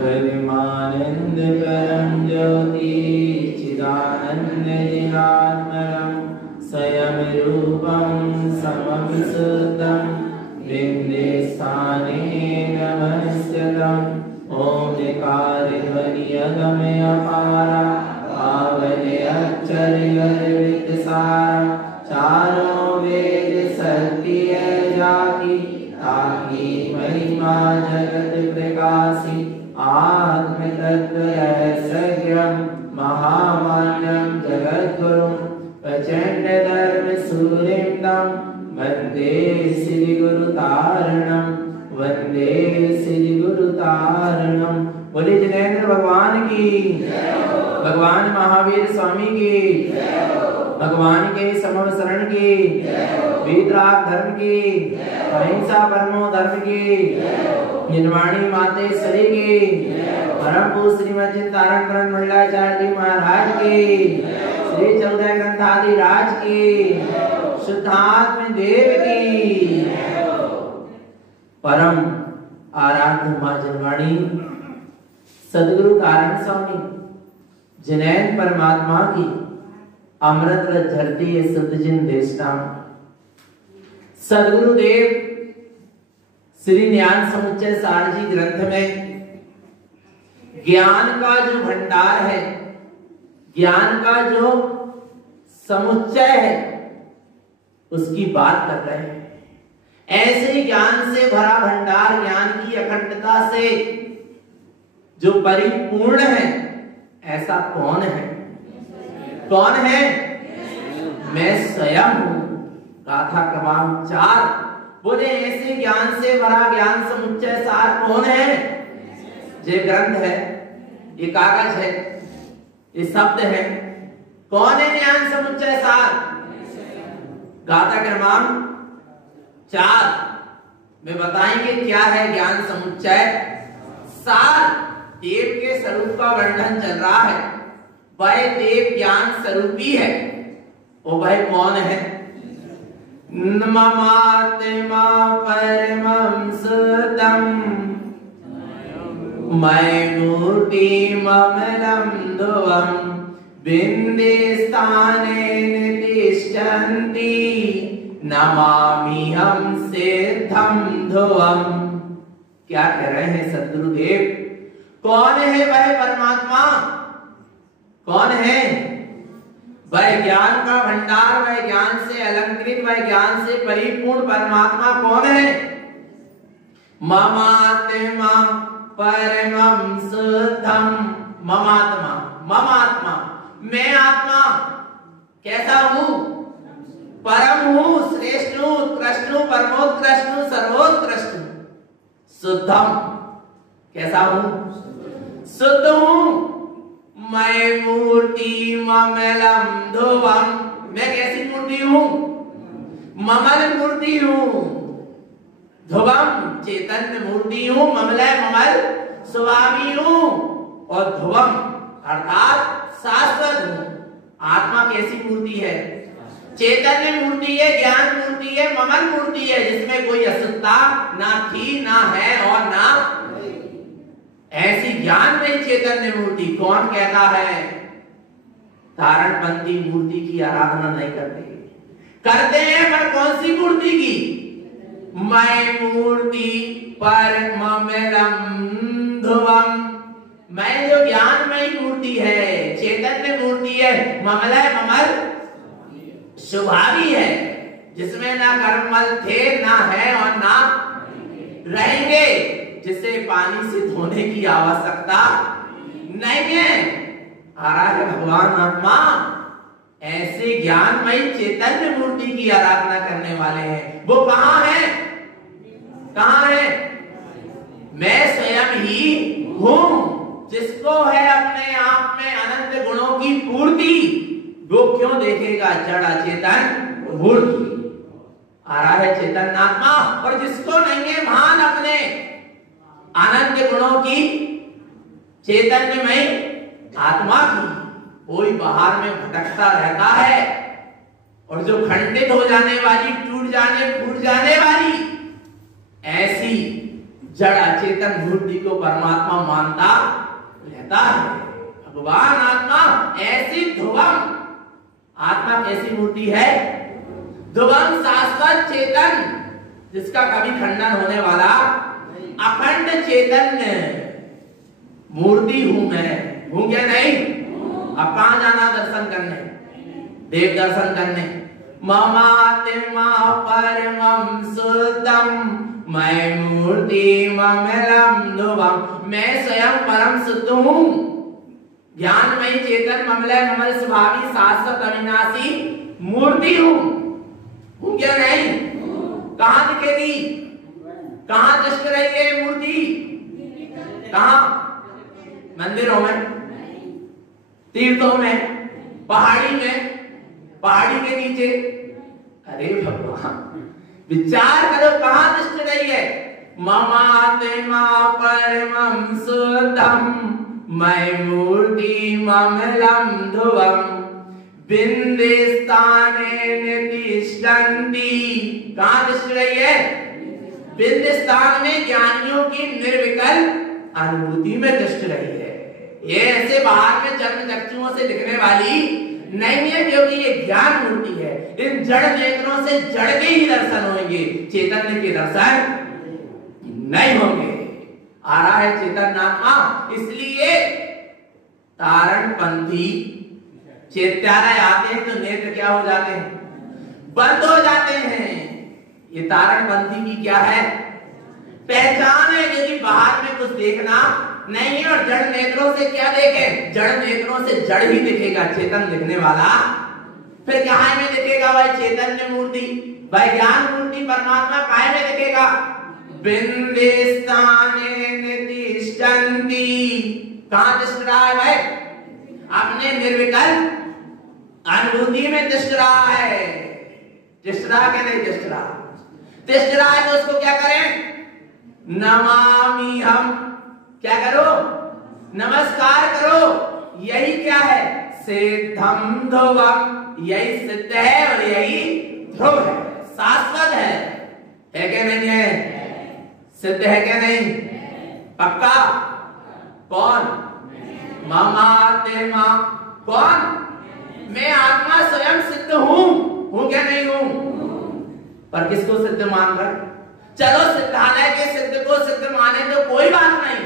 परमानंद परम ज्योति चिदानंदनात्मरं स्वयं रूपं समविशुद्धं बिंदे स्थाने नमस्कृतं ओम निकारिध्वनियगमय अपारा आवने अक्षरविद सारा चारों वेद सत्य जाति ताकि महिमा जगत प्रकाशी आत्म तत्व रहस्यम महामान्यम जगद्गुरुं प्रचंड धर्म सूर्यं वंदे श्री गुरु तारणम वंदे श्री गुरु तारणम। बोले जिनेंद्र भगवान की, भगवान महावीर स्वामी की, भगवान के समव शरण की, वीतराग धर्म की, अहिंसा परमो धर्म की, निर्वाणी मातेश्वरी की, परम पूज्य श्रीमद तारण ब्रह्म मंडलाचार्य जी महाराज की, श्री 14 ग्रंथादि राज की, शुद्धात्म देव की, परम आराध्य मां जनवाणी सदगुरु तारण स्वामी जिनैन परमात्मा की अमृत झरती है शुद्ध जिन देशना सदगुरुदेव श्री ज्ञान समुच्चय सार जी ग्रंथ में ज्ञान का जो भंडार है, ज्ञान का जो समुच्चय है, उसकी बात कर रहे हैं। ऐसे ज्ञान से भरा भंडार, ज्ञान की अखंडता से जो परिपूर्ण है, ऐसा कौन है? कौन है? मैं स्वयं हूं। गाथा क्रमांक 4। बोले ऐसे ज्ञान से भरा ज्ञान समुच्चय सार कौन है? ये ग्रंथ है, ये कागज है, ये शब्द है। कौन है ज्ञान समुच्चय सार? गाथा क्रमांक 4 में बताएंगे क्या है ज्ञान समुच्चय सार। देव के स्वरूप का वर्णन चल रहा है। वह देव ज्ञान स्वरूपी है। वो वह कौन है? ममात्मा परमं सुतम मय मूर्ति ममलं ध्रुवं बिंदे स्थाने तिष्ठन्ति नमामि हम सिद्धं ध्रुवं। क्या कह रहे हैं सद्गुरुदेव? कौन है वह परमात्मा? कौन है वह ज्ञान का भंडार, वह ज्ञान से अलंकृत, वह ज्ञान से परिपूर्ण परमात्मा कौन है? ममात्मा परमं शुद्धं। ममात्मा, ममात्मा मैं आत्मा कैसा हूं? परम हूं, श्रेष्ठ हूं, उत्कृष्ट हूं, परमोत्कृष्ट हूं, सर्वोत्कृष्ट हूं। शुद्धम कैसा हूं? शुद्ध हूं। मैं मूर्ति ममलम ध्रुवम। मैं कैसी मूर्ति हूं? ममल मूर्ति हूं। ध्रुवम चैतन्य मूर्ति हूं। ममलय ममल स्वामी हूं। और ध्रुवम अर्थात शाश्वत हूं। आत्मा कैसी मूर्ति है? चैतन्य मूर्ति है, ज्ञान मूर्ति है, ममल मूर्ति है, जिसमें कोई अशुद्धता ना थी, ना है और ना। ऐसी ज्ञान में चैतन्य मूर्ति कौन कहता है? तारणपंथी मूर्ति की आराधना नहीं करते। करते हैं पर कौन सी मूर्ति की? मैं मूर्ति परमं ध्रुवम। मैं जो ज्ञानमयी मूर्ति है, चैतन्य मूर्ति है, ममलय ममल स्वभावी है, जिसमें ना कर्ममल थे, ना है और ना रहेंगे, जिसे पानी से धोने की आवश्यकता नहीं है। आ रहा है भगवान आत्मा। ऐसे ज्ञानमयी चैतन्य मूर्ति की आराधना करने वाले हैं। वो कहां है? कहां है? मैं स्वयं ही हूं। जिसको है अपने आप में अनंत गुणों की पूर्ति, वो क्यों देखेगा जड़ अचेतन मूर्ति? आ रहा है चेतन आत्मा। और जिसको नहीं है भान अपने आनंद के गुणों की, चैतन्यमय आत्मा की, कोई बाहर में भटकता रहता है। और जो खंडित हो जाने वाली, टूट जाने, फूट जाने वाली ऐसी जड़ अचेतन मूर्ति को परमात्मा मानता रहता है। भगवान आत्मा ऐसी ध्रुवम, आत्मा कैसी मूर्ति है? ध्रुवम शाश्वत चेतन, जिसका कभी खंडन होने वाला अखंड चैतन्य मूर्ति हूं मैं। हूं क्या नहीं? अब कहां जाना दर्शन करने? देव दर्शन करने। ममात्मा परमं शुद्धं मैं मूर्ति ममलम ध्रुवम, मैं स्वयं परम शुद्ध हूं, ज्ञानमयी चेतन ममलय ममल स्वभावी शाश्वत अविनाशी मूर्ति हूं। हूं क्या नहीं? कहां दिखेगी? कहां दृष्ट रही है मूर्ति? कहां? मंदिरों में, तीर्थों में, पहाड़ी में, पहाड़ी के नीचे? अरे भगवान, विचार करो कहां दृष्ट रही है? ममात्मा परमं शुद्धं मैं मूर्ति ममलम ध्रुवम बिंदे स्थाने नितिष्ठन्ति। कहां दृष्ट रही है? बिंद स्थान में ज्ञानियों की निर्विकल अनुभूति में दृष्ट रही है। ये ऐसे बाहर में जन्म चक्षुओं से दिखने वाली नहीं है, क्योंकि ये ज्ञान मूर्ति है। इन जड़ नेत्रों से जड़ के ही दर्शन होंगे, चैतन्य के दर्शन नहीं होंगे। आ रहा है चेतन आत्मा। इसलिए तारणपंथी चैत्यालय आते हैं तो नेत्र क्या हो जाते हैं? बंद हो जाते हैं। ये तारणपंथी की क्या है? पहचान है, क्योंकि बाहर में कुछ देखना नहीं है। और जड़ नेत्रों से क्या देखे? जड़ नेत्रों से जड़ ही दिखेगा, चेतन दिखने वाला फिर कहाँ में दिखेगा? भाई चैतन्य मूर्ति, भाई ज्ञान मूर्ति परमात्मा कहाँ में दिखेगा? बिंदे स्थाने नितिष्ठन्ति। कहां दृष्ट रहा है भाई? अपने निर्विकल्प अनुभूति में दृष्ट रहा है। दृष्ट रहा के नहीं दृष्ट रहा? दृष्ट रहा है तो उसको क्या करें? नमामि हम, क्या करो? नमस्कार करो। यही क्या है? सिद्धम ध्रुवम, यही सिद्ध है और यही ध्रुव है, शाश्वत है क्या नहीं है? सिद्ध है क्या नहीं? पक्का? कौन? ममात्मा। कौन? मैं आत्मा स्वयं सिद्ध हूं क्या नहीं हूं? पर किसको सिद्ध मान रहा? चलो सिद्धालय के सिद्ध को सिद्ध माने तो कोई बात नहीं,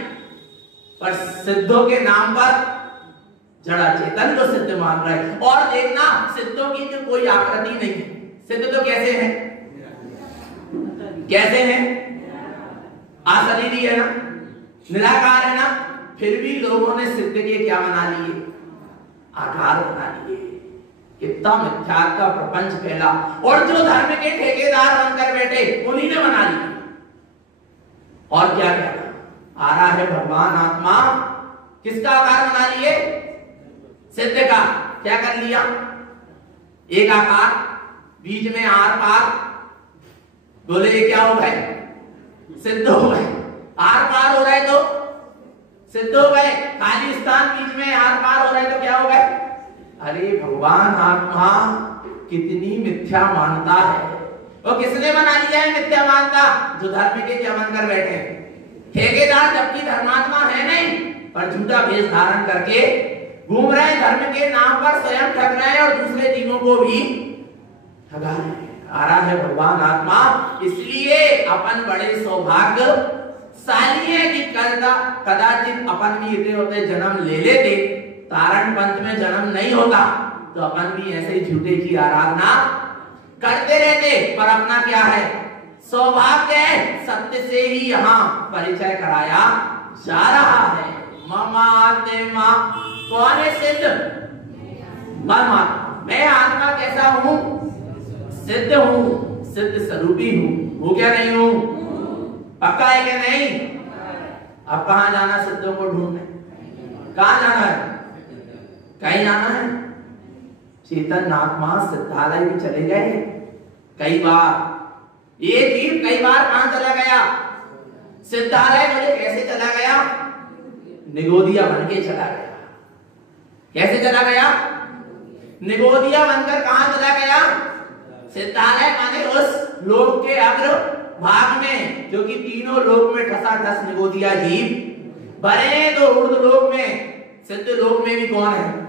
पर सिद्धों के नाम पर जड़ा चेतन को सिद्ध मान रहा है। और देखना, सिद्धों की तो कोई आकृति नहीं है। सिद्ध तो कैसे हैं? कैसे हैं? अशरीरी है ना, निराकार है ना, फिर भी लोगों ने सिद्ध के क्या बना लिए? आकार बना लिए। कितना मिथ्यात्व का प्रपंच फैला, और जो धर्म के ठेकेदार बनकर बैठे उन्हीं ने बना लिया। और क्या कहना? आ रहा है भगवान आत्मा किसका आकार बना लिए? सिद्ध का। क्या कर लिया? एक आकार, बीच में आर पार, बोले ये क्या हो गए? सिद्ध हो गए। आर पार हो रहे तो सिद्ध हो गए, खाली स्थान बीच में आर पार हो रहे तो क्या हो गए? अरे भगवान आत्मा कितनी मिथ्या मानता है। वो किसने बना लिया है मिथ्या मानता? जो धर्म के क्या बनकर बैठे ठेकेदार, जबकि धर्मात्मा है नहीं, पर झूठा वेश धारण करके घूम रहे हैं। धर्म के नाम पर स्वयं ठग रहे हैं और दूसरे जीवों को भी ठगा रहे हैं। आ रहा है भगवान आत्मा। इसलिए अपन बड़े सौभाग्यशाली है कि कदाचित अपन भी इतने होते जन्म ले लेते, तारण पंथ में जन्म नहीं होता तो अपन भी ऐसे ही झूठे की आराधना करते रहते। पर अपना क्या है? सौभाग्य है, सत्य से ही यहाँ परिचय कराया जा रहा है। ममात्मा। कौन है सिद्ध? परमात्मा। मैं आत्मा कैसा हूं? सिद्ध हूं, सिद्ध स्वरूपी हूं क्या नहीं हूं? पक्का है क्या नहीं? अब कहां जाना सिद्धों को ढूंढने? कहां जाना है? कहीं जाना है? चेतन आत्मा सिद्धालय भी चले गए कई बार, ये जीव कई बार कहां चला गया? सिद्धालय बोले कैसे चला गया? निगोदिया बन के चला गया। कैसे चला गया? निगोदिया बनकर कहां चला गया? सिद्धालय माने उस लोक के अग्र भाग में, जो कि तीनों लोक में ठसाठस निगोदिया जीव भरे। तो ऊर्ध्व लोक में, सिद्ध लोक में भी कौन है?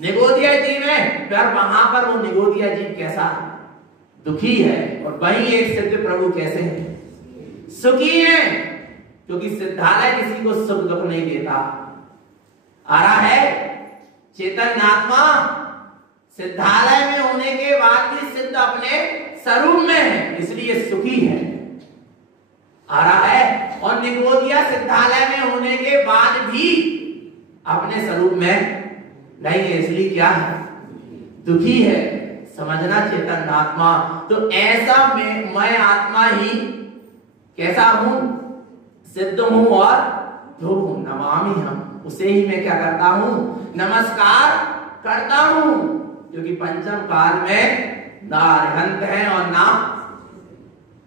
निगोदिया जीव है। पर वहां पर वो निगोदिया जीव कैसा? दुखी है। और वहीं एक सिद्ध प्रभु कैसे है? सुखी है। क्योंकि सिद्धालय किसी को सुख दुख नहीं देता। आ रहा है चेतन आत्मा सिद्धालय में होने के बाद भी सिद्ध अपने स्वरूप में है, इसलिए सुखी है। आ रहा है। और निगोदिया सिद्धालय में होने के बाद भी अपने स्वरूप में नहीं है, इसलिए क्या है? दुखी है। समझना चेतन आत्मा। तो ऐसा मैं आत्मा ही कैसा हूं? सिद्ध हूं और ध्रुव हूं। नमामि हम, उसे ही मैं क्या करता हूं? नमस्कार करता हूं। क्योंकि पंचम काल में ना अरहंत है और ना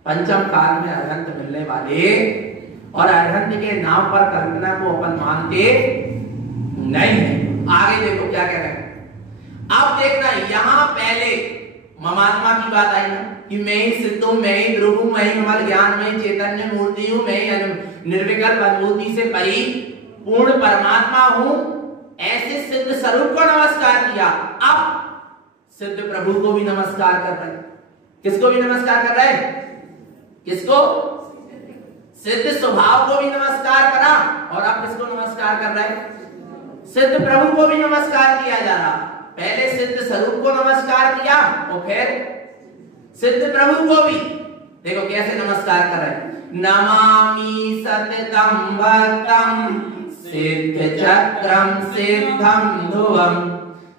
पंचम काल में अरहंत मिलने वाले, और अरहंत के नाम पर कल्पना को अपन मानते नहीं है। आगे देखो क्या कह रहे हैं। अब देखना, यहां पहले ममात्मा की बात आई ना, कि मैं ही सिद्ध हूं, मैं ही ध्रुव हूं, मैं ही अमर ज्ञान, मैं ही चैतन्य मूर्ति हूं, मैं ही निर्विकल्प अनुभूति से परी पूर्ण परमात्मा हूं। ऐसे सिद्ध स्वरूप को नमस्कार किया। अब सिद्ध प्रभु को भी नमस्कार कर रहे। किसको भी नमस्कार कर रहे? किसको? सिद्ध स्वभाव को भी नमस्कार करा। और अब किसको नमस्कार कर रहे? सिद्ध प्रभु को भी नमस्कार किया जा रहा। पहले सिद्ध स्वरूप को नमस्कार किया और फिर सिद्ध प्रभु को भी। देखो कैसे नमस्कार कर रहे। नमामि सततं भक्तं सिद्ध चक्रम सिद्धं ध्रुवं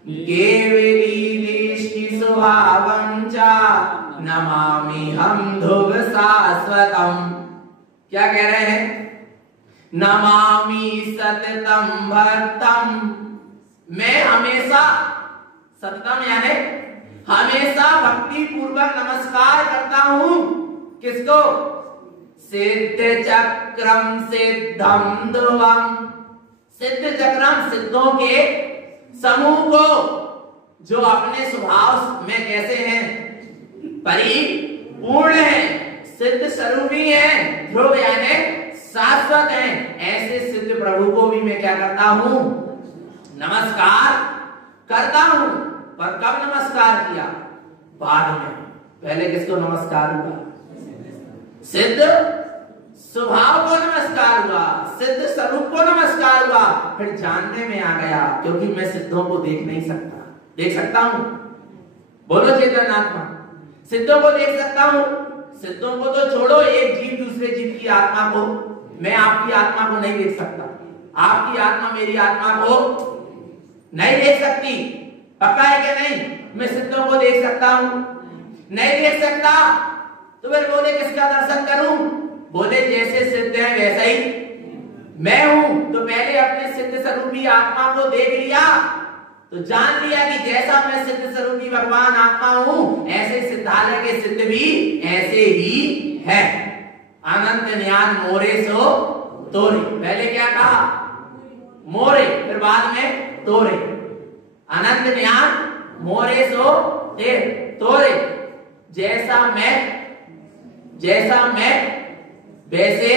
केवली दृष्टि स्वभावं च नमामि हम ध्रुव शाश्वतम्। क्या कह रहे हैं? नमामि सततं भक्तं, मैं हमेशा, सततम यानी हमेशा भक्ति पूर्वक नमस्कार करता हूं। किसको? सिद्ध चक्रम सिद्धम ध्रुवम, सिद्ध चक्रम सिद्धों के समूह को, जो अपने स्वभाव में कैसे हैं? परिपूर्ण है, सिद्ध स्वरूपी है, ध्रुव यानी शाश्वत है। ऐसे सिद्ध प्रभु को भी मैं क्या करता हूं? नमस्कार करता हूं। पर कब नमस्कार किया? बाद में। पहले किसको नमस्कार हुआ? सिद्ध स्वभाव को नमस्कार हुआ, सिद्ध स्वरूप को नमस्कार हुआ। फिर जानने में आ गया, क्योंकि मैं सिद्धों को देख नहीं सकता। देख सकता हूं? बोलो चेतन आत्मा। सिद्धों को देख सकता हूं। सिद्धों को तो छोड़ो, एक जीव दूसरे जीव की आत्मा को, मैं आपकी आत्मा को नहीं देख सकता। आपकी आत्मा मेरी आत्मा को नहीं देख सकती। पक्का है क्या? नहीं। मैं सिद्धों को देख सकता हूं? नहीं देख सकता। तो फिर बोले किसका दर्शन करूं? बोले जैसे सिद्ध है वैसा ही मैं हूं। तो पहले अपने सिद्ध स्वरूपी आत्मा को देख लिया, तो जान लिया कि जैसा मैं सिद्ध स्वरूपी भगवान आत्मा हूं, ऐसे सिद्धालय के सिद्ध भी ऐसे ही है। अनंत ज्ञान मोरे सो तोरे। पहले क्या कहा? मोरे, फिर बाद में तोरे। अनंत ज्ञान मोरे सो तोरे। जैसा मैं वैसे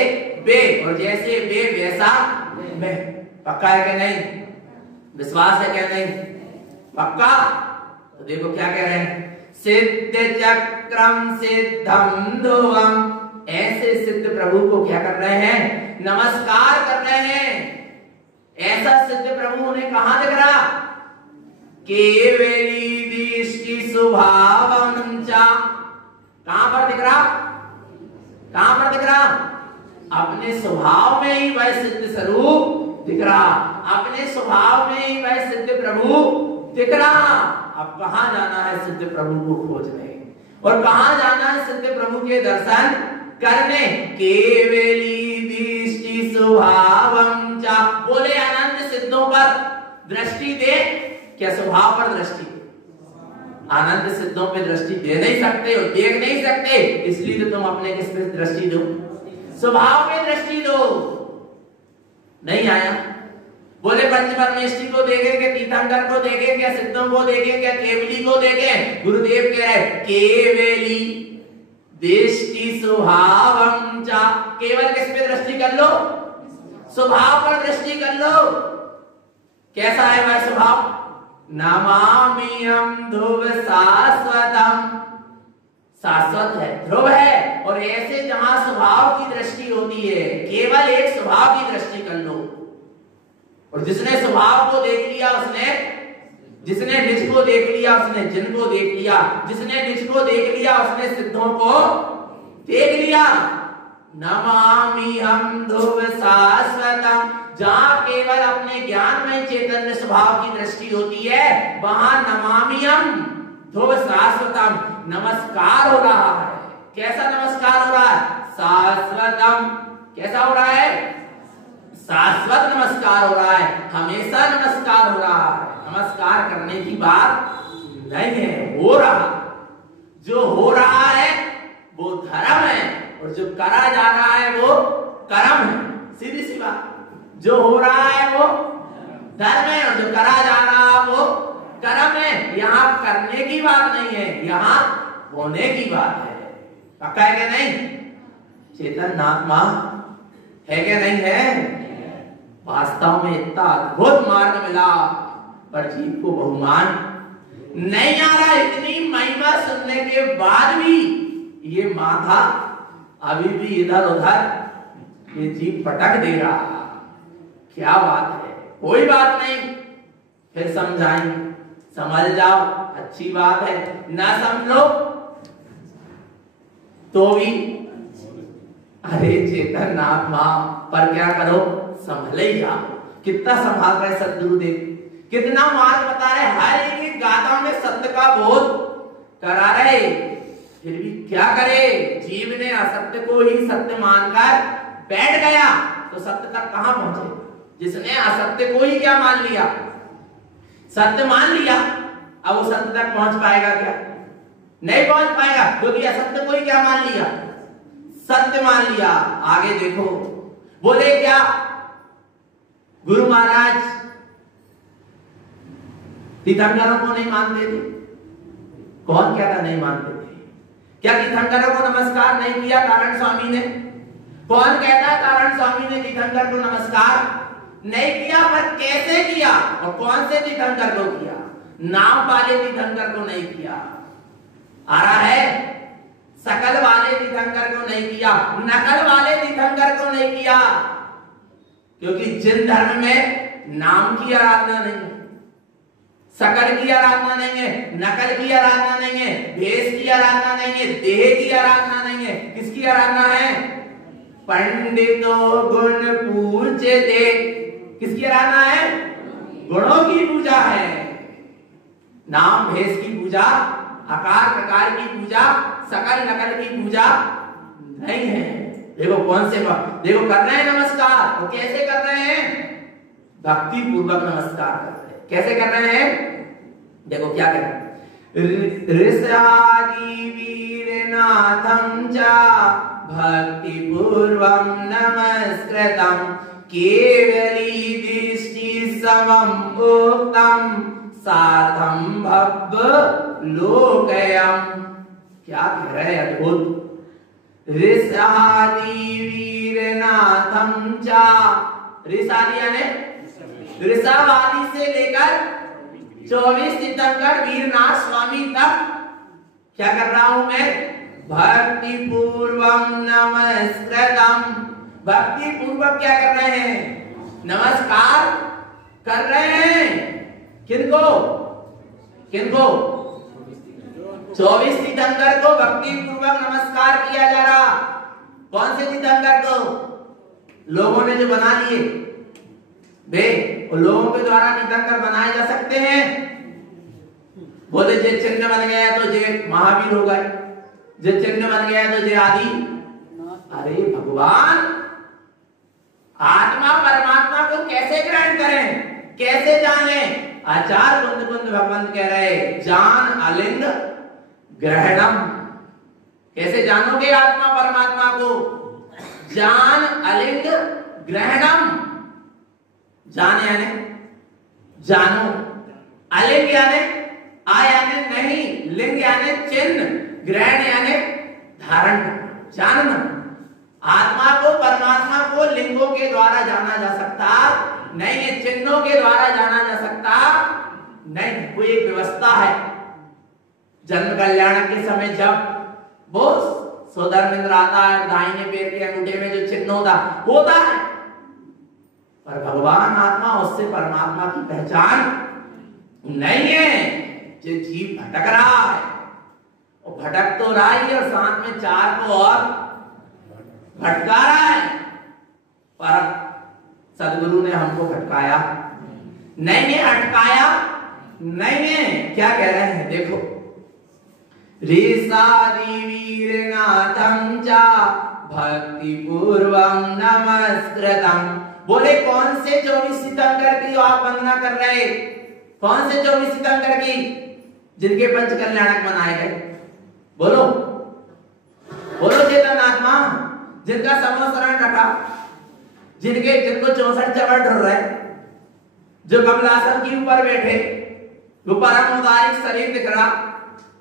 बे, और जैसे बे वैसा मैं। पक्का है क्या? नहीं। विश्वास है क्या? नहीं। पक्का। तो देखो क्या कह रहे हैं। सिद्ध चक्रम सिद्धम ध्रुवम, ऐसे सिद्ध प्रभु को क्या कर रहे हैं? नमस्कार कर रहे हैं। ऐसा सिद्ध प्रभु उन्हें कहां दिख रहा? केवली दृष्टि स्वभावं च, कहां पर दिख रहा? कहां पर दिख रहा? अपने स्वभाव में ही वह सिद्ध स्वरूप दिख रहा। अपने स्वभाव में ही वह सिद्ध प्रभु दिख रहा। अब कहां जाना है सिद्ध प्रभु को खोजने, और कहां जाना है सिद्ध प्रभु के दर्शन करने? केवली दृष्टि स्वभावं च। बोले अनंत सिद्धों पर दृष्टि दे। क्या स्वभाव पर दृष्टि? अनंत सिद्धों पे दृष्टि दे नहीं सकते हो, देख नहीं सकते, इसलिए तो तुम अपने किस पे दृष्टि दो, स्वभाव पे दृष्टि दो। नहीं आया, बोले पंच परमेष्ठी को देखेंगे, तीर्थंकर को देखेंगे, सिद्धों को देखेंगे, केवली को देखें। गुरुदेव कह रहे केवली दृष्टि स्वभावम चा, केवल किस पे दृष्टि कर लो, स्वभाव पर दृष्टि कर लो। कैसा है वह स्वभाव? नमामियम ध्रुव शाश्वतम, शाश्वत है, ध्रुव है। और ऐसे जहां स्वभाव की दृष्टि होती है, केवल एक स्वभाव की दृष्टि कर लो। और जिसने स्वभाव को देख लिया उसने, जिसने निज को देख लिया उसने जिन को देख लिया, जिसने निज को देख लिया उसने सिद्धों को देख लिया। नमामि हम ध्रुव शाश्वतम, जहां केवल अपने ज्ञान में चैतन्य स्वभाव की दृष्टि होती है, वहां नमामि हम ध्रुव शाश्वतम, नमस्कार हो रहा है। कैसा नमस्कार हो रहा है? शाश्वतम। कैसा हो रहा है? शाश्वत नमस्कार हो रहा है, हमेशा नमस्कार हो रहा है। नमस्कार करने की बात नहीं है, हो रहा। जो हो रहा है वो धर्म है, और जो करा जा रहा है वो कर्म है। सीधी सी बात, जो हो रहा है वो धर्म है, और जो करा जा रहा है वो कर्म है। यहाँ करने की बात नहीं है, यहाँ होने की बात है। पक्का है क्या नहीं? चेतन आत्मा है क्या नहीं है? वास्तव में इतना अद्भुत मार्ग मिला, पर जीव को बहुमान नहीं आ रहा। इतनी महिमा सुनने के बाद भी ये माथा अभी भी इधर उधर ये जीव पटक दे रहा। क्या बात है? कोई बात नहीं, फिर समझाएंगे, समझ जाओ, अच्छी बात है। ना समझो तो भी अरे चेतन आत्मा, पर क्या करो, संभले ही जाओ। कितना संभाल रहे सदगुरुदेव, कितना मार्ग बता रहे, हर एक गाथा में सत्य का बोध करा रहे। फिर भी क्या करे, जीव ने असत्य को ही सत्य मानकर बैठ गया, तो सत्य तक कहां पहुंचे? जिसने असत्य को ही क्या मान लिया, सत्य मान लिया, अब वो सत्य तक पहुंच पाएगा क्या? नहीं पहुंच पाएगा, क्योंकि असत्य को ही क्या मान लिया, सत्य मान लिया। आगे देखो, बोले क्या गुरु महाराज तीर्थंकरों को नहीं मानते थे। कौन कहता नहीं मानते थे? क्या तीर्थंकरों को नमस्कार नहीं किया कारण स्वामी ने? कौन कहता कारण स्वामी ने तीर्थंकर को नमस्कार नहीं किया? पर कैसे किया और कौन से तीर्थंकर को किया? नाम वाले तीर्थंकर को नहीं किया, आ रहा है, सकल वाले तीर्थंकर को नहीं किया, नकल वाले तीर्थंकर को नहीं किया। क्योंकि जिन धर्म में नाम की आराधना नहीं है, सकल की आराधना नहीं है, नकल की आराधना नहीं है, भेष की आराधना नहीं है, देह की आराधना नहीं है, किसकी आराधना है? पंडितों गुण पूजते, किसकी आराधना है? गुणों की पूजा है। नाम भेष की पूजा, आकार प्रकार की पूजा, सकल नकल की पूजा नहीं है। देखो कौन से देखो कर रहे हैं नमस्कार, वो कैसे कर रहे हैं? भक्ति पूर्वक नमस्कार कर रहे हैं। कैसे कर रहे हैं? देखो क्या कर रहे हैं। ऋषादि वीरनाथं च भक्ति पूर्वम नमस्कृतं केवली दृष्टि समं उक्तं सार्थं भव लोकयम्। क्या कह रहे हैं? अद्भुत। ऋषादि वीरनाथं च, ऋषादि यानी ऋषावादि से लेकर 24 तीर्थंकर वीरनाथ स्वामी तक क्या कर रहा हूं मैं? भक्ति पूर्वम नमस्कृतं, भक्ति पूर्वक क्या कर रहे हैं? नमस्कार कर रहे हैं। किनको? किनको? 24 तीर्थंकर को भक्ति पूर्वक नमस्कार किया जा रहा। कौन से तीर्थंकर को? लोगों ने जो बना लिए वे, लोगों के द्वारा तीर्थंकर बनाए जा सकते हैं। बोले जे चिन्ह बन गया तो जे महावीर हो गए, जे चिन्ह बन गया तो जे आदि। अरे भगवान, आत्मा परमात्मा को कैसे ग्रहण करें, कैसे जाने? आचार्य कुंद कुंद भगवंत कह रहे जान अलिंग ग्रहणम। कैसे जानोगे आत्मा परमात्मा को? जान अलिंग ग्रहणम। जान यानी जानो, अलिंग यानी आ यानी नहीं, लिंग यानी चिन्ह, ग्रहण यानी धारण, जानना। आत्मा को परमात्मा को लिंगों के द्वारा जाना जा सकता नहीं है, चिन्हों के द्वारा जाना जा सकता नहीं। कोई एक व्यवस्था है। जन्म कल्याण के समय जब वो सोधर्मेंद्र आता है, दाहिने पैर के अंगूठे में जो चिन्ह होता है, पर भगवान आत्मा उससे परमात्मा की पहचान नहीं है। जो जीव भटक रहा है वो भटक तो रहा ही और साथ में चार को और भटका रहा है, पर सदगुरु ने हमको भटकाया नहीं है, अटकाया नहीं है। क्या कह रहे हैं देखो, वीरनाथं चा भक्ति पूर्वम नमस्कृतम। बोले कौन से 24 तीर्थंकर की आप वंदना कर रहे? कौन से 24 तीर्थंकर की जिनके पंच कल्याणक बनाए गए? बोलो बोलो चेतन आत्मा, जिनका समोसरण रखा, जिनको 64 चवर ढर रहे, जो कमलासन के ऊपर बैठे, वो परम उदारिक शरीर दिख रहा,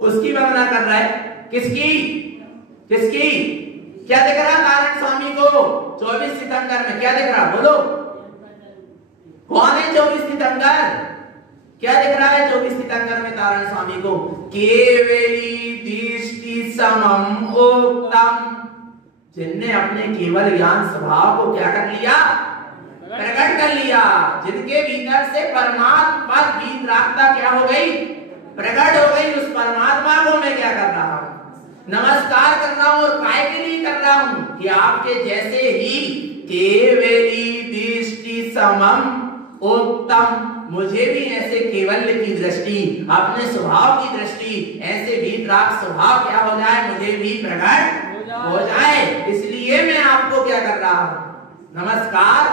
उसकी वंदना कर रहा है। किसकी किसकी? क्या दिख रहा नारायण स्वामी को 24 तीर्थंकर में? क्या दिख रहा? बोलो कौन है 24 तीर्थंकर? क्या दिख रहा है 24 तीर्थंकर में नारायण स्वामी को? केवली दृष्टि समम उक्तम। जिनने अपने केवल ज्ञान स्वभाव को क्या कर लिया? प्रकट कर लिया। जिनके भीतर से परमात्मा की रास्ता क्या हो गई? प्रकट हो गई। उस परमात्मा को मैं क्या कर रहा हूं? नमस्कार कर रहा हूं। और काय के लिए कर रहा हूं? कि आपके जैसे ही केवली दृष्टि समम उत्तम, मुझे भी ऐसे केवल्य की दृष्टि, अपने स्वभाव की दृष्टि, ऐसे वीतराग स्वभाव क्या हो जाए? मुझे भी प्रकट हो जाए। इसलिए मैं आपको क्या कर रहा हूं? नमस्कार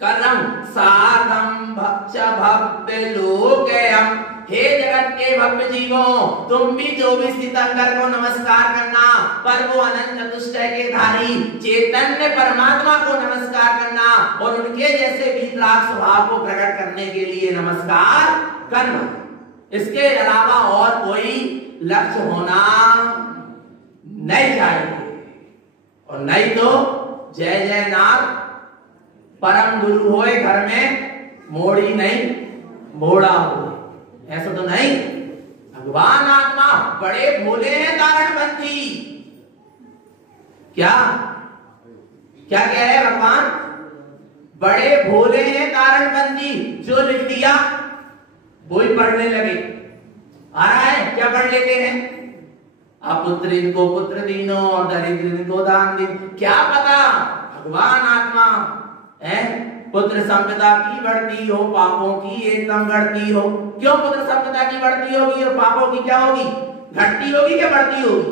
कर रहा हूं। साधम भक्ष भव्य लोकयम। हे जगत के भव्य जीवों, तुम भी 24 तीर्थंकर को नमस्कार करना, पर वो अनंत चतुष्टय के धारी चैतन्य परमात्मा को नमस्कार करना और उनके जैसे वीतराग स्वभाव को प्रकट करने के लिए नमस्कार करना। इसके अलावा और कोई लक्ष्य होना नहीं चाहिए। और नहीं तो जय जय नाथ परम गुरु होए घर में मोड़ी नहीं मोड़ा हो, ऐसा तो नहीं। भगवान आत्मा बड़े भोले हैं तारणबंदी। क्या क्या कह रहे हैं भगवान? बड़े भोले हैं तारणबंदी। जो लिख दिया वो ही पढ़ने लगे। आ रहा है क्या? पढ़ लेते हैं। अपुत्र इनको पुत्र दीनो और दरिद्र इनको दान दीन। क्या पता भगवान आत्मा है पुत्र संपदा की बढ़ती हो, पापों की एकदम बढ़ती हो। क्यों पुत्र संपदा की बढ़ती होगी और पापों की क्या होगी? घटती होगी क्या बढ़ती होगी?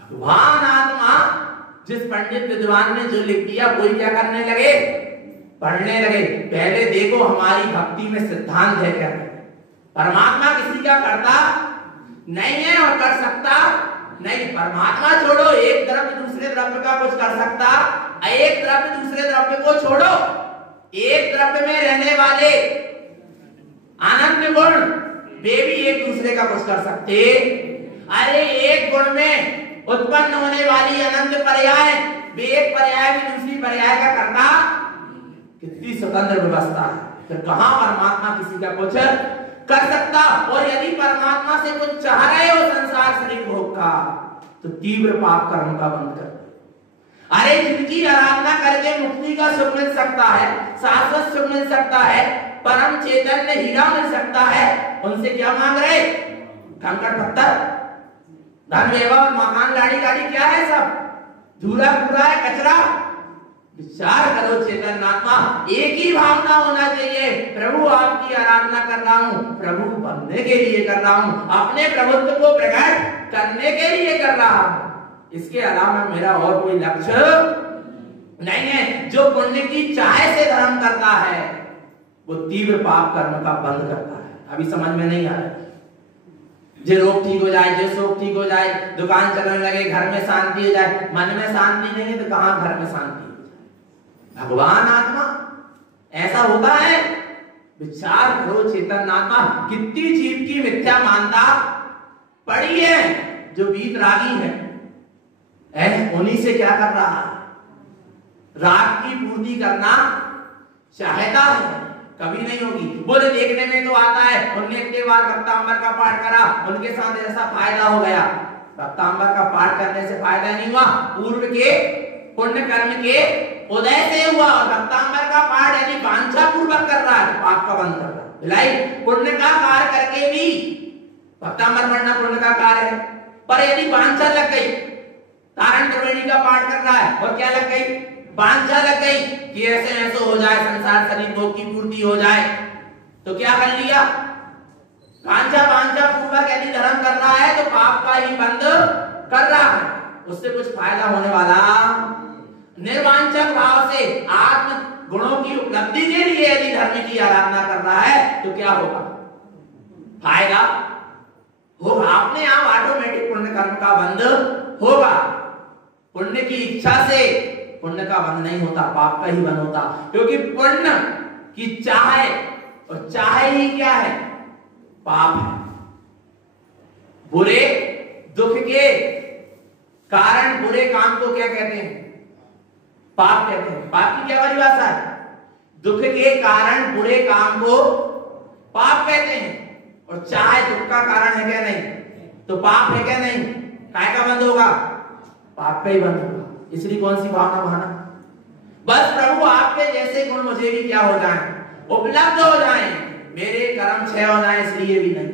भगवान आत्मा जिस पंडित विद्वान ने जो लिख दिया वही क्या करने लगे? पढ़ने लगे। पहले देखो हमारी भक्ति में सिद्धांत है क्या? परमात्मा किसी का करता नहीं है और कर सकता नहीं। परमात्मा छोड़ो, एक द्रव्य दूसरे द्रव्य का कुछ कर सकता, एक द्रव्य दूसरे द्रव्य को छोड़ो, एक द्रव्य में रहने वाले अनंत गुण वे भी एक दूसरे का कुछ कर सकते। अरे एक गुण में उत्पन्न होने वाली अनंत पर्याय वे एक पर्याय में दूसरी पर्याय का करना। कितनी स्वतंत्र व्यवस्था है। फिर कहां परमात्मा किसी का कुछ कर सकता? और यदि परमात्मा से कुछ चाह रहे हो संसार शरीर भोग का, तो तीव्र पाप कर्म का बंद कर। अरे जिनकी आराधना करके मुक्ति का सुख मिल सकता है, शाश्वत सुख मिल सकता है, परम चैतन्य हीरा मिल सकता है, उनसे क्या मांग रहे? कंकड़ पत्थर, धन वैभव और मकान, गाड़ी गाड़ी क्या है? सब धूला पूरा है, कचरा। विचार करो चेतन आत्मा, एक ही भावना होना चाहिए। प्रभु आपकी आराधना कर रहा हूं, प्रभु बनने के लिए कर रहा हूं, अपने प्रभुत्व को प्रकट करने के लिए कर रहा हूं। इसके अलावा मेरा और कोई लक्ष्य नहीं है। जो पुण्य की चाह से धर्म करता है वो तीव्र पाप कर्म का बंद करता है। अभी समझ में नहीं आ रहा? जो रोग ठीक हो जाए, जो शोक ठीक हो जाए, दुकान चलने लगे, घर में शांति हो जाए। मन में शांति नहीं है तो कहां घर में शांति हो जाए? भगवान आत्मा ऐसा होता है। विचार करो चेतन आत्मा कितनी जीव की मिथ्या मानता पड़ी है। जो वीतरागी है उन्हीं से क्या कर रहा है? राग की पूर्ति करना चाहता है, कभी नहीं होगी। बोले देखने में तो आता है, उनने इतने बार भक्तांबर का पाठ करा, उनके साथ ऐसा फायदा हो गया। भक्तांबर का पाठ करने से फायदा नहीं हुआ, पूर्व के पुण्य कर्म के उदय से हुआ। और भक्तांबर का पाठ यदि वांछा पूर्वक कर रहा है तो पाप का बंद कर रहा है। भिलाई पुण्य का कार्य करके भी भक्तांबर पढ़ना पुण्य का कार्य है, पर यदि वांछा लग गई, तारण त्रिवेणी का पाठ कर रहा है और क्या लग गई? वांछा लग गई कि ऐसे ऐसे हो जाए, संसार शरीर भोग की पूर्ति हो जाए, तो क्या कर लिया? वांछा पूर्वक यदि धर्म कर रहा है तो पाप का ही बंद कर रहा है, उससे कुछ फायदा होने वाला। निर्वांछक भाव से आत्म गुणों की उपलब्धि के लिए यदि धर्म की आराधना कर रहा है तो क्या होगा? फायदा होगा, अपने आप ऑटोमेटिक पुण्य कर्म का बंद होगा। पुण्य की इच्छा से पुण्य का बंध नहीं होता, पाप का ही बंध होता। क्योंकि पुण्य की चाह है, और चाह ही क्या है? पाप है। बुरे दुख के कारण बुरे काम को क्या कहते हैं? पाप कहते हैं। पाप की क्या परिभाषा है? दुख के कारण बुरे काम को पाप कहते हैं। और चाहे दुख का कारण है क्या? नहीं। तो पाप है क्या? नहीं। काय का बंद होगा? पाप का ही बंद होगा। इसलिए कौन सी भावना बहाना? बस प्रभु आपके जैसे गुण मुझे भी क्या हो जाए? उपलब्ध हो जाए, मेरे कर्म क्षय हो जाए, इसलिए भी नहीं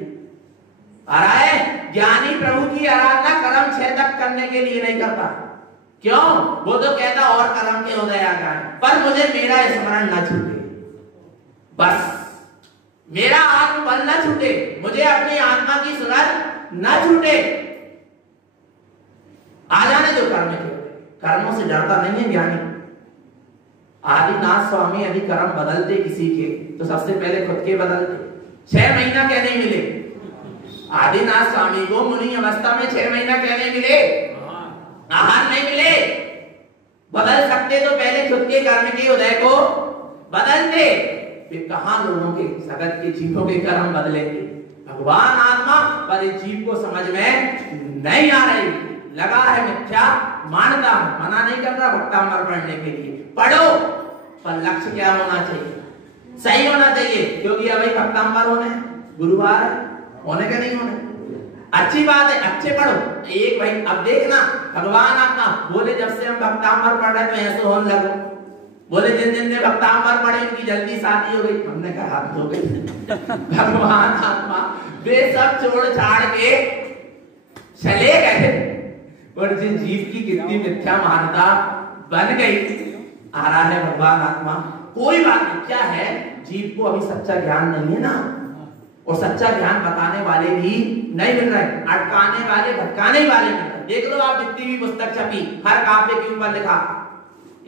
आ रहा है। ज्ञानी प्रभु की आराधना कर्म क्षय तक करने के लिए नहीं करता। क्यों? वो तो कहता और कर्म के उदय आ जाए, पर मुझे मेरा स्मरण न छूटे, बस मेरा आत्म बल न छूटे, मुझे अपनी आत्मा की सुरत न छूटे। आ जाने दो कर्म के, कर्मों से डरता नहीं है ज्ञानी। आदिनाथ स्वामी यदि कर्म बदलते किसी के तो सबसे पहले खुद के बदलते। 6 महीना क्या नहीं मिले? आदिनाथ स्वामी को मुनि अवस्था में 6 महीना क्या नहीं मिले? आहार नहीं मिले। बदल सकते तो पहले खुद के कर्म के उदय को बदलते। फिर कहां लोगों के, जगत के जीवों के कर्म बदलेंगे? भगवान आत्मा पर इस जीव को समझ में नहीं आ रही, लगा है मिथ्या मानता हूं, मना नहीं कर रहा भक्तांबर पढ़ने के लिए, पढ़ो, पर लक्ष्य क्या होना चाहिए? सही होना चाहिए। क्योंकि अभी भक्तांबर होने, गुरुवार होने के नहीं होने, अच्छी बात है, अच्छे पढ़ो। एक भाई अब देखना, भगवान आत्मा बोले जब से हम भक्तांबर पढ़ रहे तो ऐसे होने लगो। बोले जिन जिन ने भक्तांबर पढ़े उनकी जल्दी शादी हो गई। हमने कहा हाथ धो गई। भगवान आत्मा वे सब छोड़ छाड़ के चले गए। और जिन जीव की कितनी मिथ्या मान्यता बन गई, आ रहा है भगवान आत्मा, कोई बात नहीं। क्या है, जीव को अभी सच्चा ज्ञान नहीं है ना, और सच्चा ज्ञान बताने वाले भी नहीं मिल रहे, अटकाने वाले भटकाने वाले मिल रहे। देख लो आप, जितनी भी पुस्तक छपी, हर काव्य के ऊपर लिखा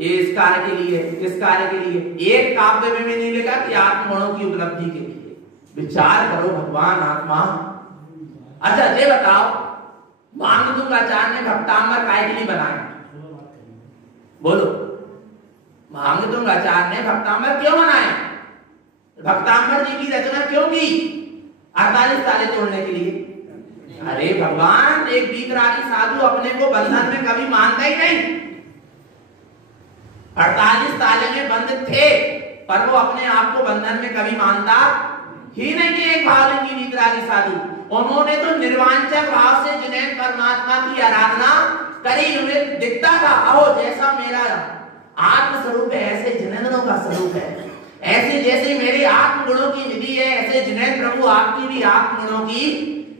इस कार्य के लिए, इस कार्य के लिए। एक काव्य में भी नहीं लिखा कि आत्मगुणों की उपलब्धि के लिए। विचार करो भगवान आत्मा। अच्छा ये बताओ, मांगतुंग आचार्य ने भक्तांबर काय के लिए बनाया? बोलो, मांगतुंग आचार्य ने भक्तांबर क्यों बनाया? भक्तांबर जी की रचना क्यों की? 48 ताले तोड़ने के लिए। अरे भगवान, एक वीतरागी साधु अपने को बंधन में कभी मानता ही नहीं। 48 ताले में बंद थे, पर वो अपने आप को बंधन में कभी मानता ही नहीं। एक भाव की वीतरागी साधु, उन्होंने तो निर्वांछक भाव से जिन्हें परमात्मा की आराधना करी। उन्हें दिखता था, अहो जैसा मेरा आत्म स्वरूप है ऐसे जिनेंद्रों का स्वरूप है, ऐसे जैसे मेरी आत्म गुणों की निधि है ऐसे जिनेंद्र प्रभु आपकी भी आत्म गुणों की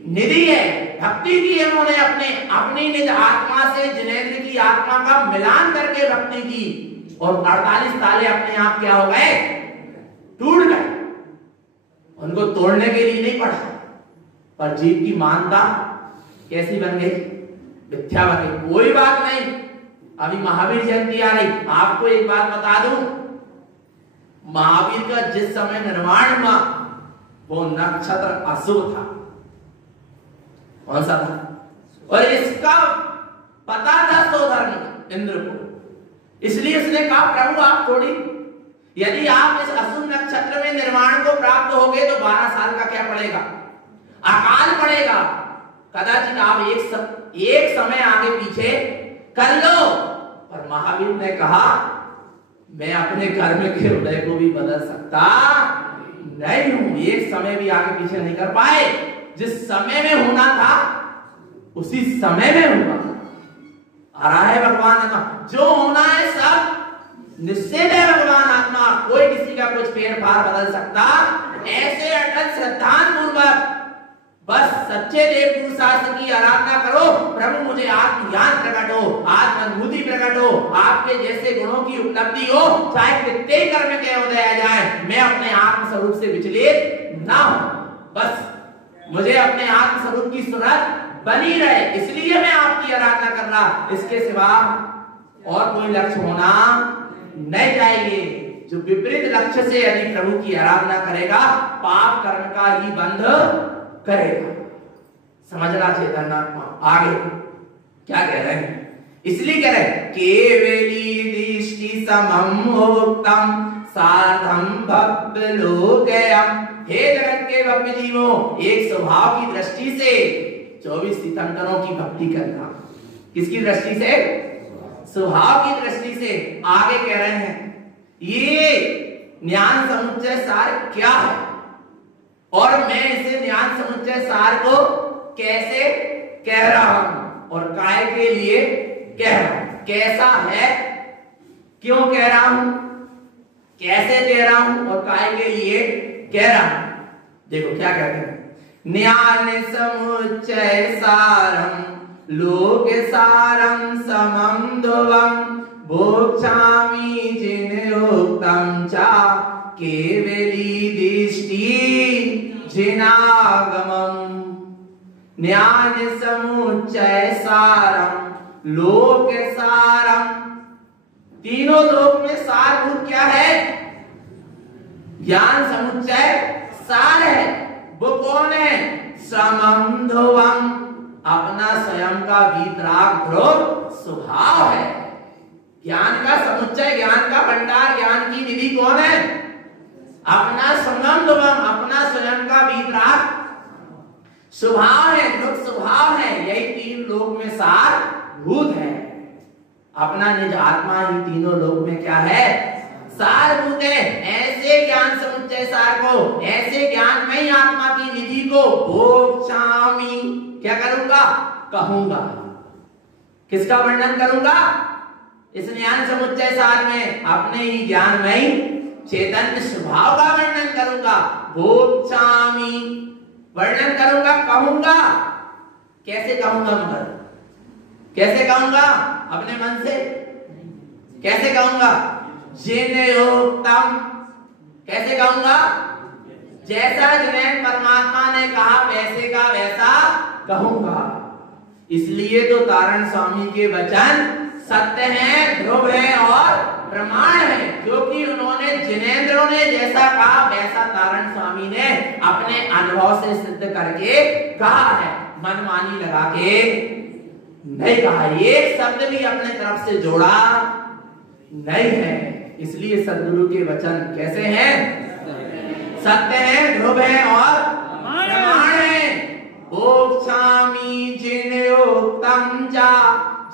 निधि है। भक्ति की उन्होंने अपनी निज आत्मा से जिनेंद्र की आत्मा का मिलान करके भक्ति की, और 48 ताले अपने आप क्या हो गए? टूट गए। उनको तोड़ने के लिए नहीं पड़ा, पर जीव की मानता कैसी बन गई? मिथ्या बन गई। कोई बात नहीं, अभी महावीर जयंती आ रही, आपको एक बात बता दूं, महावीर का जिस समय निर्माण हुआ वो नक्षत्र अशुभ था। कौन सा था? और इसका पता था सौधर्म इंद्र को, इसलिए उसने कहा प्रभु आप थोड़ी, यदि आप इस अशुभ नक्षत्र में निर्माण को प्राप्त हो गए तो 12 साल का क्या पड़ेगा? अकाल पड़ेगा। कदाचित आप एक समय आगे पीछे कर लो। पर महावीर ने कहा मैं अपने कर्म के उदय को भी बदल सकता नहीं हूं, एक समय भी आगे पीछे नहीं कर पाए। जिस समय में होना था उसी समय में हुआ। आ रहा है भगवान आत्मा, जो होना है सब निश्चित है। भगवान आत्मा कोई किसी का कुछ फेर फार बदल सकता। ऐसे अटल श्रद्धान पूर्वक बस सच्चे देव गुरु शास्त्र की आराधना करो। प्रभु मुझे आत्मज्ञान प्रकट हो, आत्मानुभूति प्रकट हो, आपके जैसे गुणों की उपलब्धि हो, चाहे कितने कर्म के उदय आ जाए, मैं अपने आत्म स्वरूप से विचलित ना हो। बस मुझे अपने आत्म स्वरूप की सुरत बनी रहे, इसलिए मैं आपकी आराधना कर रहा। इसके सिवा और कोई लक्ष्य होना नहीं चाहिए। जो विपरीत लक्ष्य से यदि प्रभु की आराधना करेगा पाप कर्म का ही बंध करेगा। समझना चेतनात्मा। आगे क्या कह रहे हैं? इसलिए कह रहे हैं केवली दृष्टि समम उक्तम साधम भव्य लोकयम। हे जगत के भव्य जीवों, एक स्वभाव की दृष्टि से 24 तीर्थंकरों की भक्ति करना। किसकी दृष्टि से? स्वभाव की दृष्टि से। आगे कह रहे हैं ये ज्ञान समुच्चय सार क्या है और मैं इसे ज्ञान समुच्चय सार को कैसे कह रहा हूं और काय के लिए कह रहा हूं, कैसा है, क्यों कह रहा हूं, कैसे कह रहा हूं और काय के लिए कह रहा हूं। देखो क्या कहते हैं, ज्ञान समुच्चय सारम लोक सारम समम ध्रुवम भोक्षामि जिनोक्तम चा केवली दृष्टि जिनागमम। ज्ञान समुच्चय सारम लोक सारम, तीनों लोक में सारभूत क्या है? ज्ञान समुच्चय सार है। वो कौन है? समम ध्रुवम, अपना स्वयं का वीतराग ध्रुव स्वभाव है। ज्ञान का समुच्चय, ज्ञान का भंडार, ज्ञान की निधि कौन है? अपना समम ध्रुवम, अपना स्वयं का वीतराग स्वभाव है, ध्रुव स्वभाव है। यही तीन लोक में सार भूत है। अपना निज आत्मा ही तीनों लोक में क्या है? सारभूत है। ऐसे ज्ञान समुच्चय सार को, ऐसे ज्ञानमयी आत्मा की निधि को भोक्षामि, क्या करूंगा? कहूंगा। किसका वर्णन करूंगा? इस ज्ञान समुच्चय सार में अपने ही ज्ञानमयी चैतन्य स्वभाव का वर्णन करूंगा। भोक्षामि, वर्णन करूंगा, कहूंगा। कैसे कहूंगा? मगर कैसे कहूंगा? अपने मन से कैसे कहूंगा? जिनोक्तम, कैसे कहूंगा? जैसा जिन्हें परमात्मा ने कहा वैसे का वैसा कहूंगा। इसलिए तो तारण स्वामी के वचन सत्य हैं, ध्रुव है और प्रमाण है, क्योंकि उन्होंने जिनेंद्रों ने जैसा कहा वैसा तारण स्वामी ने अपने अनुभव से सिद्ध करके कहा है। मनमानी लगा के नहीं कहा, एक शब्द भी अपने तरफ से जोड़ा नहीं है। इसलिए सद्गुरु के वचन कैसे हैं? सत्य है, ध्रुव है और प्रमाण है। भोक्षामि जिनोक्तम चा,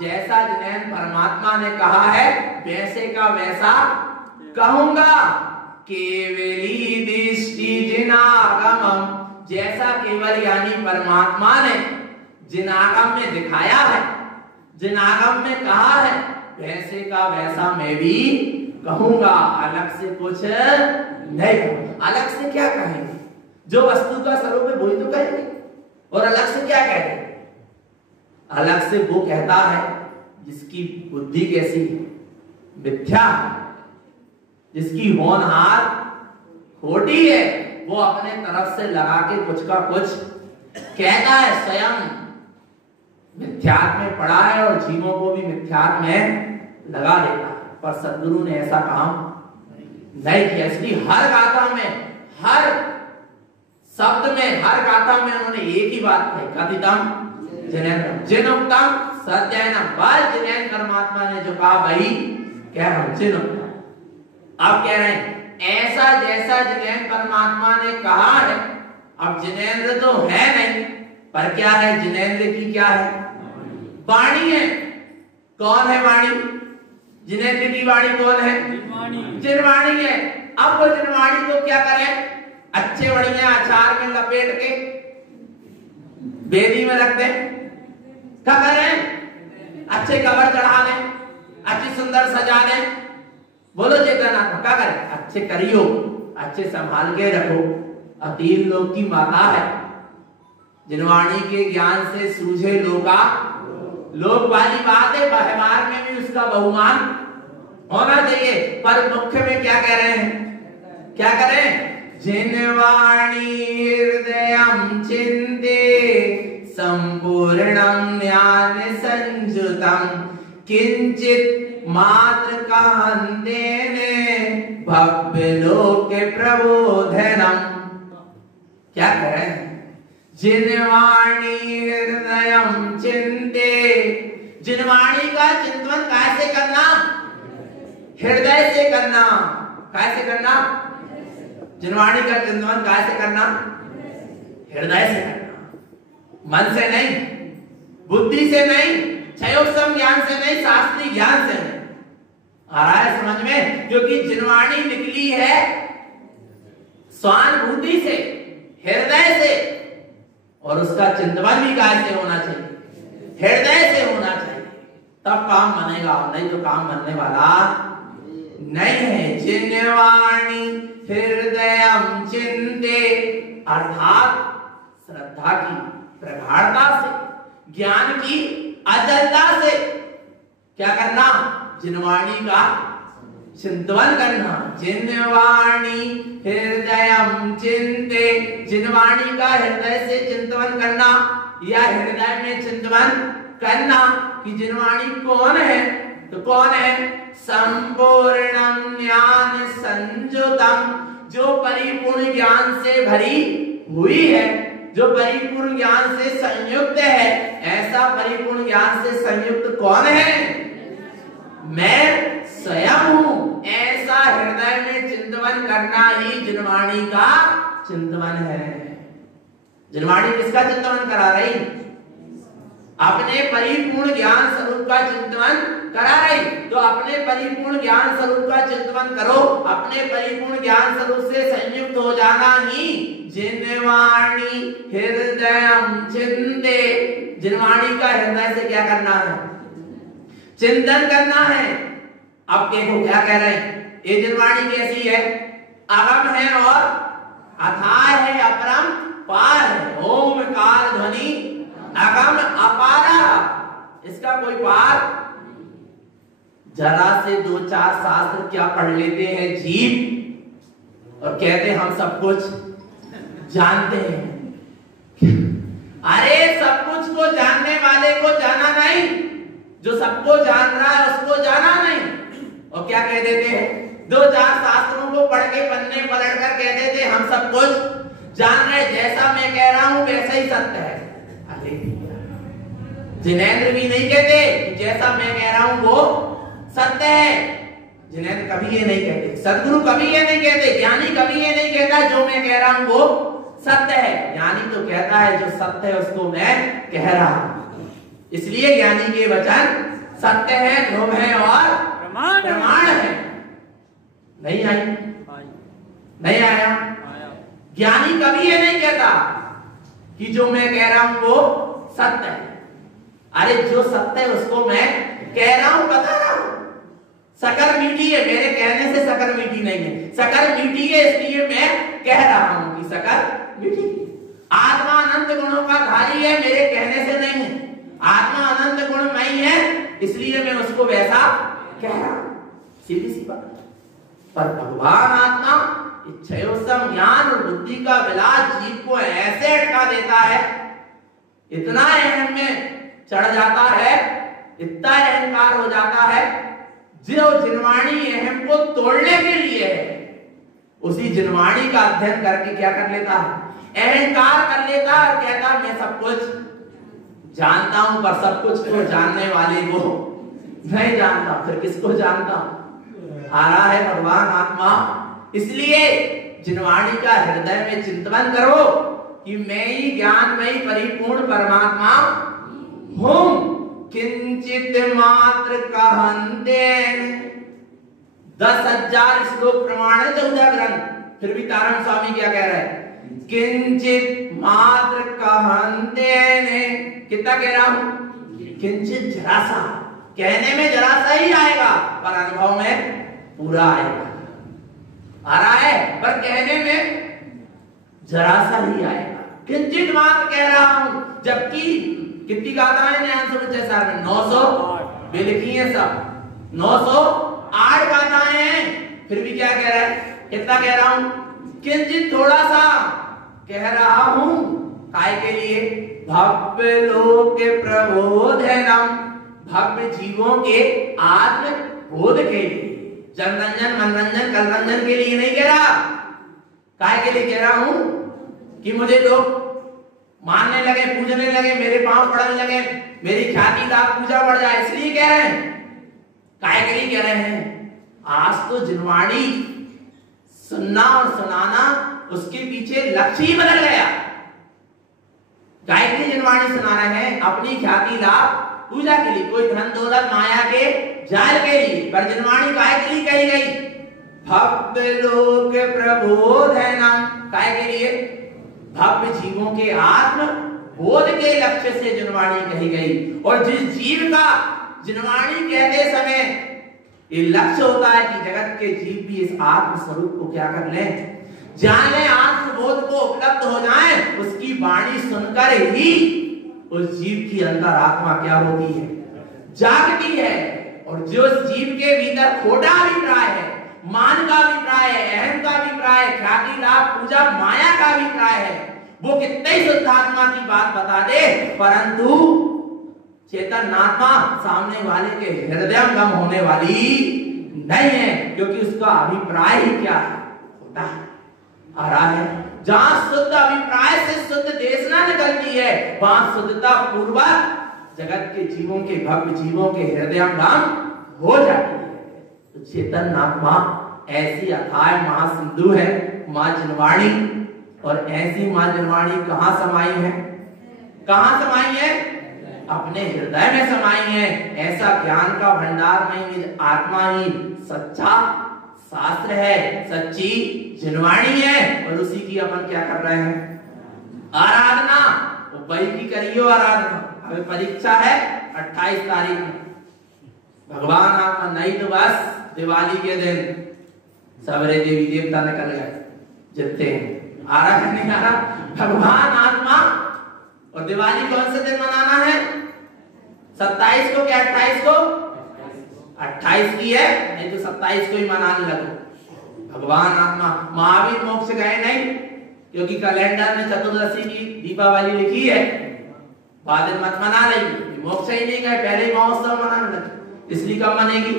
जैसा जिन्हें परमात्मा ने कहा है वैसे का वैसा कहूंगा। केवली दृष्टि जिनागमम, जैसा केवल यानी परमात्मा ने जिनागम में दिखाया है, जिनागम में कहा है, वैसे का वैसा मैं भी कहूंगा। अलग से कुछ नहीं कहूंगा। अलग से क्या कहेंगे? जो वस्तु का स्वरूप है वही तो कहेंगे। और अलग से क्या कहेंगे? अलग से वो कहता है जिसकी बुद्धि कैसी है? मिथ्या है, जिसकी होनहार खोटी है, वो अपने तरफ से लगा के कुछ का कुछ कहता है, स्वयं मिथ्यात्व में पड़ा है और जीवों को भी मिथ्यात्व में लगा देता है। पर सद्गुरु ने ऐसा काम नहीं किया। इसलिए हर गाथा में, हर शब्द में, हर गाथा में उन्होंने एक ही बात कही, कथितम जिनेन्द्रम जिनोक्तम सत्ययनम। बस जिनेन्द्र परमात्मा ने जो कहा वही कह रहा हूं, जिनोक्तम। अब कह रहे हैं ऐसा जैसा जिनेन्द्र परमात्मा ने कहा है। अब जिनेन्द्र तो है नहीं, पर क्या है, जिनेन्द्र की क्या है, वाणी है। कौन है वाणी? जिनेन्द्र की वाणी कौन है? जिनवाणी है। अब वो जिनवाणी को क्या करें, अच्छे बढ़िया अचार में लपेट के बेदी में रख दे, क्या करें, अच्छे कवर चढ़ा दें, अच्छी सुंदर सजा दें। बोलो चेतनात्मा, क्या करें, अच्छे करियो, अच्छे संभाल के रखो। अतीन लोक की माता है, जिनवाणी के ज्ञान से सूझे लोका लोक वाली बात है। व्यवहार में भी उसका बहुमान होना चाहिए, पर मुख्य में क्या कह रहे हैं, क्या करें, जिनवाणी हृदयं चिंते संपूर्णं ज्ञान संयुतम किंचित मात्र कांतेने भव्य लोक प्रबोधनम। क्या करें, जिनवाणी हृदयं चिंते। जिनवाणी का चिंतन कैसे करना, हृदय से करना। कैसे करना, जिनवाणी का चिंतन कैसे करना, हृदय से करना, मन से नहीं, बुद्धि से नहीं, क्षयोत्सम ज्ञान से नहीं, शास्त्रीय ज्ञान से नहीं। आ रहा है समझ में? क्योंकि जिनवाणी निकली है स्वानुभूति से, हृदय से, और उसका चिंतन भी कैसे होना चाहिए, हृदय से होना चाहिए, तब काम बनेगा, नहीं तो काम बनने वाला नहीं है। जिनवाणी हृदयं चिंते, अर्थात श्रद्धा की प्रगाढ़ता से, ज्ञान की अचलता से क्या करना, जिनवाणी का चिंतन करना। जिनवाणी हृदयं चिंते, जिनवाणी का हृदय से चिंतन करना, या हृदय में चिंतन करना कि जिनवाणी कौन है, तो कौन है, संपूर्णं ज्ञान संयुतम, जो परिपूर्ण ज्ञान से भरी हुई है, जो परिपूर्ण ज्ञान से संयुक्त है। ऐसा परिपूर्ण ज्ञान से संयुक्त कौन है, मैं स्वयं हूं। ऐसा हृदय में चिंतन करना ही जिनवाणी का चिंतन है। जिनवाणी किसका चिंतन करा रही, अपने परिपूर्ण ज्ञान स्वरूप का चिंतन करा रही। तो अपने परिपूर्ण ज्ञान स्वरूप का चिंतन करो, अपने परिपूर्ण ज्ञान स्वरूप से संयुक्त हो जाना ही जिनवाणी हृदयं चिंते। जिनवाणी का हृदय से क्या करना है, चिंतन करना है। अब देखो क्या कह रहे हैं, ये जिनवाणी कैसी है, अगम है और अथाह है, अपरम पार है। ओमकार ध्वनि अगम अपारा, इसका कोई पार। जरा से दो चार शास्त्र क्या पढ़ लेते हैं जीव, और कहते हम सब कुछ जानते हैं। अरे सब कुछ को जानने वाले को जाना नहीं, जो सबको जान रहा है उसको जाना नहीं। और क्या कह देते हैं, दो चार शास्त्रों को पढ़ के पन्ने पलट कर कह देते हम सब कुछ जान रहे, जैसा मैं कह रहा हूं वैसा ही सत्य है। अरे जिनेन्द्र भी नहीं कहते कि जैसा मैं कह रहा हूं वो सत्य है। जिनेन्द्र कभी ये नहीं कहते, सदगुरु कभी ये नहीं कहते, ज्ञानी कभी ये नहीं कहता जो मैं कह रहा हूं वो सत्य है। ज्ञानी तो कहता है जो सत्य है उसको मैं कह रहा हूं। इसलिए ज्ञानी के वचन सत्य है, ध्रुव है और प्रमाण है। नहीं आई, नहीं आया। ज्ञानी कभी ये नहीं कहता कि जो मैं कह रहा हूं वो सत्य है। अरे जो सत्य है उसको मैं कह रहा हूं, बता रहा हूं। शक्कर मीठी है, मेरे कहने से शक्कर मीठी नहीं है, शक्कर मीठी है इसलिए मैं कह रहा हूं कि शक्कर मीठी। आत्मा अनंत गुणों का धारी है, मेरे कहने से नहीं है। आत्मा अनंत गुणमयी है इसलिए मैं उसको वैसा कह रहा हूं, सीधी सी बात। पर भगवान आत्मा इच्छयोत्सम ज्ञान और बुद्धि का विलास जीव को ऐसे अटका देता है, इतना अहम में चढ़ जाता है, इतना अहंकार हो जाता है, जो जिनवाणी अहम को तोड़ने के लिए है। उसी जिनवाणी का अध्ययन करके क्या कर लेता है, अहंकार कर लेता और कहता मैं सब कुछ जानता हूं, पर सब कुछ को जानने वाले को नहीं जानता। फिर किसको जानता? आ रहा है भगवान आत्मा। इसलिए जिनवाणी का हृदय में चिंतन करो कि मैं ही ज्ञान में ही परिपूर्ण परमात्मा हूं। किंचित मात्र कहन्ते 10,000 श्लोक प्रमाण है 14 ग्रंथ, फिर भी तारण स्वामी क्या कह रहा है, किंचित मात्र कहन्ते ने, कितना कह रहा हूं, किंचित जरा सा, कहने में जरा सा ही आएगा पर अनुभव में पूरा आएगा। आ रहा है पर कहने में जरा सा ही आएगा, किंचित मात्र कह रहा हूं। जबकि कितनी गाथाएं न्याय समुच्चय सार में 900 लिखी है, सब 908 गाथाएं हैं, फिर भी क्या कह रहा है, कितना कह रहा हूं, किंचित थोड़ा सा कह रहा हूं। काय के लिए, भव्य लोक के प्रबोधनम, भव्य जीवों के आत्म बोध के लिए, जनरंजन मनरंजन कलरंजन के लिए नहीं कह रहा। काय के लिए कह रहा हूं कि मुझे लोग मानने लगे, पूजने लगे, मेरे पांव पड़ने लगे, मेरी ख्याति लाभ पूजा बढ़ जाए, इसलिए कह रहे हैं। काय के लिए कह रहे हैं? आज तो जिनवाणी सुनना और सुनाना उसके पीछे लक्ष्य ही बदल गया। काय के लिए जिनवाणी सुना रहे हैं? अपनी ख्याति लाभ पूजा के लिए, कोई धन दौलत माया के जाल के लिए। पर जिनवाणी काय के लिए कही गई? भव्य लोक प्रबोधनम, काय के लिए? भव्य जीवों के आत्म बोध के लक्ष्य से जिनवाणी कही गई। और जिस जीव का जिनवाणी कहते समय ये लक्ष्य होता है कि जगत के जीव भी इस आत्म स्वरूप को क्या कर ले, जान ले, आत्मबोध को उपलब्ध हो जाए, उसकी वाणी सुनकर ही उस जीव की अंतरात्मा क्या होती है, जागती है। और जो जीव के भीतर खोटा अभिप्राय है, मान का अभिप्राय है, अहम का अभिप्राय है, ख्याति लाभ पूजा माया का अभिप्राय है, वो कितने ही शुद्धात्मा की बात बता दे, परंतु चेतन आत्मा सामने वाले के हृदयंगम होने वाली नहीं है, क्योंकि उसका अभिप्राय ही क्या होता है, आ रहा है। जहां शुद्ध अभिप्राय से शुद्ध देशना निकलती है, वहां शुद्धता पूर्वक जगत के जीवों के, भव्य जीवों के हृदयंगम हो जाती है। तो चेतन आत्मा ऐसी अथाय महासिंधु है मां जिनवाणी। और ऐसी मां जिनवाणी कहां समाई है? कहां समाई है? अपने हृदय में समाई है। ऐसा ज्ञान का भंडार नहीं, आत्मा ही सच्चा शास्त्र है, सच्ची जिनवाणी है। और उसी की अपन क्या कर रहे हैं? आराधना। वही की करियो आराधना। अभी परीक्षा है 28 तारीख में, भगवान आत्मा नहीं तो बस दिवाली के दिन सवेरे देवी देवता निकल गए जितने हैं। आ रहा है नहीं आ रहा? भगवान आत्मा। और दिवाली कौन से दिन मनाना है? 27 को क्या 28 को? 28 की है, नहीं तो 27 को ही मनाने लगो। भगवान आत्मा। महावीर मोक्ष गए नहीं, क्योंकि कैलेंडर में चतुर्दशी की दीपावली लिखी है, बाद में मत मना रही, मोक्ष ही नहीं गए, पहले ही महोत्सव मनाने लगे। इसलिए कब मनेगी?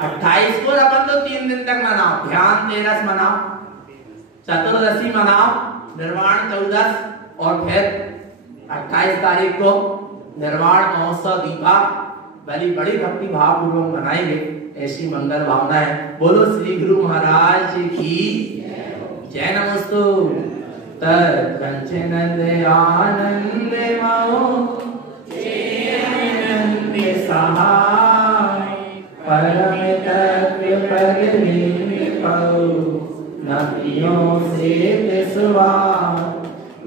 28 को। अपन तो 3 दिन तक मनाओ, ध्यान तेरस मनाओ, चतुर्दशी मनाओ, निर्वाण 14, और फिर 28 तारीख को निर्वाण महोत्सव दीपावली बड़ी भक्ति भाव पूर्वक मनाएंगे। ऐसी मंगल भावना है। बोलो श्री गुरु महाराज की जय। नमस्तु तंचनंद आनंद सहाय परम तत्व पद नदियों से विश्वा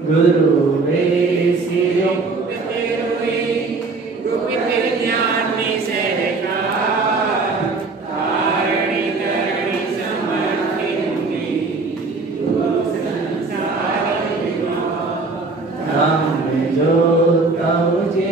गुरु वे सिरो जो तमुझे